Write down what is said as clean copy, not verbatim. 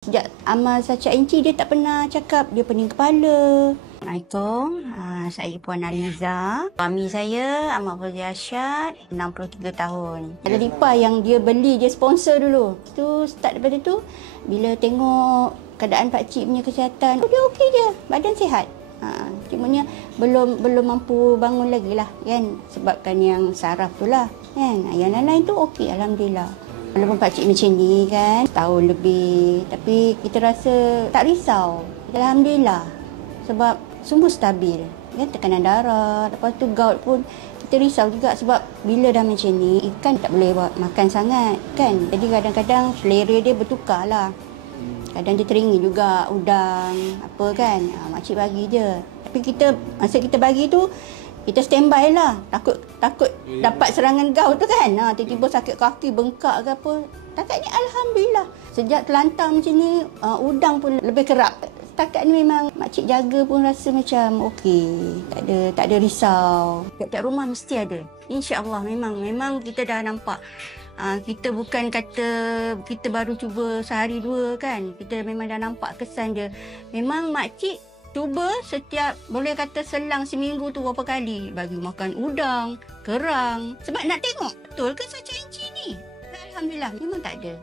Sejak amal Sacha Enci, dia tak pernah cakap dia pening kepala. Assalamualaikum, saya Puan Aliza. Suami saya, Ahmad Fauzi Arsyad, 63 tahun. Ada lipa yang dia beli, dia sponsor dulu. Tu start daripada tu, bila tengok keadaan pakcik punya kesihatan, dia okey je, badan sihat. Cumanya belum mampu bangun lagi lah kan, sebabkan yang saraf tu lah kan. Yang lain-lain tu okey, alhamdulillah. Walaupun pakcik macam ni kan, tahun lebih, tapi kita rasa tak risau. Alhamdulillah. Sebab semua stabil. Ya, tekanan darah, lepas tu gout pun kita risau juga sebab bila dah macam ni, ikan tak boleh makan sangat kan. Jadi kadang-kadang selera dia bertukar lah. Kadang dia teringin juga udang, apa kan. Makcik bagi je. Tapi kita, masa kita bagi tu, kita standby lah. Takut dapat serangan gout tu kan. Tiba-tiba sakit kaki, bengkak ke apa. Setakat ni Alhamdulillah. Sejak terlantar macam ni, udang pun lebih kerap. Setakat ni memang makcik jaga pun rasa macam okey. Tak ada risau. Tiap-tiap rumah mesti ada. InsyaAllah memang kita dah nampak. Kita bukan kata kita baru cuba sehari dua kan. Kita memang dah nampak kesan dia. Memang makcik cuba setiap, boleh kata selang seminggu tu berapa kali bagi makan udang, kerang. Sebab nak tengok betul ke Sacha Enci ni. Alhamdulillah memang tak ada.